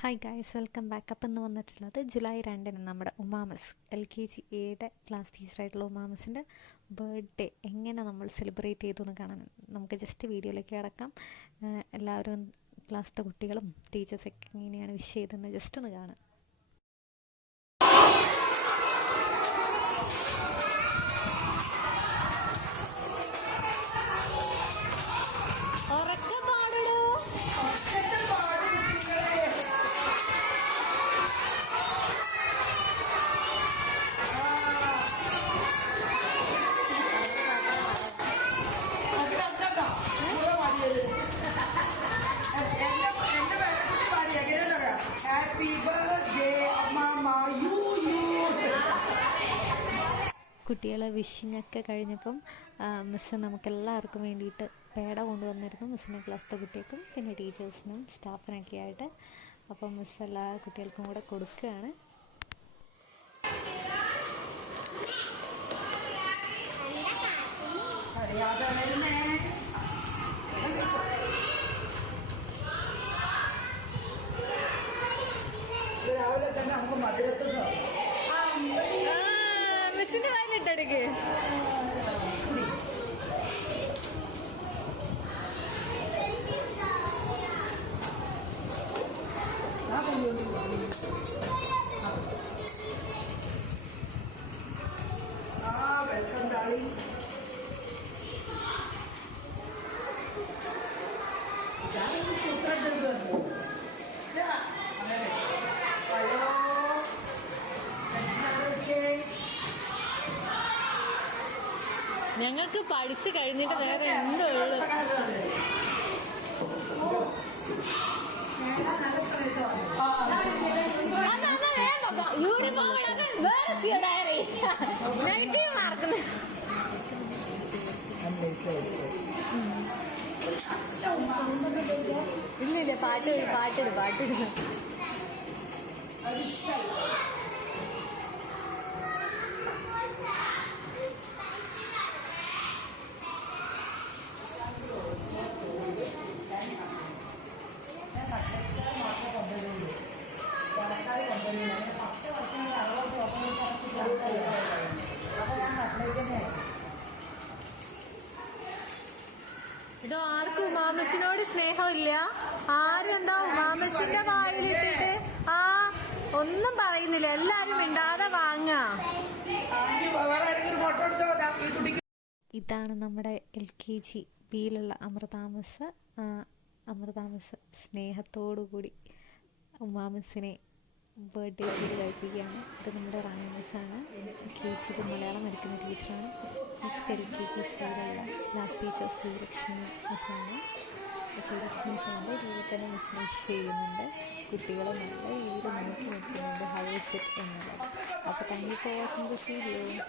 Hi guys, welcome back. അപ്പം ഇന്ന് വന്നിട്ടുള്ളത് ജൂലൈ 2 നമ്മുടെ ഉമാമസ് LKG Aയുടെ ക്ലാസ് ടീച്ചറായിട്ടുള്ള ഉമാമസിൻ്റെ ബർത്ത്ഡേ എങ്ങനെ നമ്മൾ സെലിബ്രേറ്റ് ചെയ്തു എന്ന് കാണാൻ നമുക്ക് ജസ്റ്റ് വീഡിയോയിലേക്ക് കിടക്കാം. എല്ലാവരും ക്ലാസ്സിലെ കുട്ടികളും ടീച്ചേഴ്സൊക്കെ എങ്ങനെയാണ് വിഷ് ചെയ്തതെന്ന് ജസ്റ്റ് ഒന്ന് കാണാം. കുട്ടികളെ വിഷിങ്ങൊക്കെ കഴിഞ്ഞപ്പം മിസ്സ് നമുക്കെല്ലാവർക്കും വേണ്ടിയിട്ട് പേട കൊണ്ടുവന്നിരുന്നു. മിസ്സിൻ്റെ ക്ലാസ്സിലെ കുട്ടികൾക്കും പിന്നെ ടീച്ചേഴ്സിനും സ്റ്റാഫിനൊക്കെ ആയിട്ട്. അപ്പം മിസ്സ് എല്ലാ കുട്ടികൾക്കും കൂടെ കൊടുക്കുകയാണ്. മിസ്സിൻ്റെ വായിലിട്ടെടുക്ക്. ഞങ്ങൾക്ക് പഠിച്ചു കഴിഞ്ഞിട്ട് വേറെ എന്തോ ഉള്ളു. ഇല്ലില്ല, പാട്ടിട്. ഇത് ആർക്കും ഉമാമസിനോട് സ്നേഹമില്ല. ആരും എന്താ ഉമാമസിന്റെ വായിലിട്ടിട്ട് ഒന്നും പറയുന്നില്ല. എല്ലാരും മിണ്ടാതെ വാങ്ങാ. ഇതാണ് നമ്മുടെ LKG Bയിലുള്ള അമൃതാമസ്. അമൃതാമസ് സ്നേഹത്തോടുകൂടി ഉമാമസിനെ ബർത്ത്ഡേ ഫീൽ കഴിപ്പിക്കുകയാണ്. ഇത് നമ്മുടെ റാണി മിസ്സാണ്. LKG മലയാളം പഠിക്കുന്ന ടീച്ചറാണ്. നെക്സ്റ്റ് LKG Cയിലുള്ള ക്ലാസ് ടീച്ചർ ശ്രീലക്ഷ്മി മിസ്സാണ്. ശ്രീലക്ഷ്മി മിസ്സാണ് രീതിയിൽ തന്നെ മിസ് വിഷ് ചെയ്യുന്നുണ്ട്. കുട്ടികളെ നല്ല രീതിയിൽ നോക്കി നിൽക്കുന്നുണ്ട്. ഹൗ ഇസ് ഇറ്റ് എന്നുള്ളത്. അപ്പോൾ thank you for watching this video.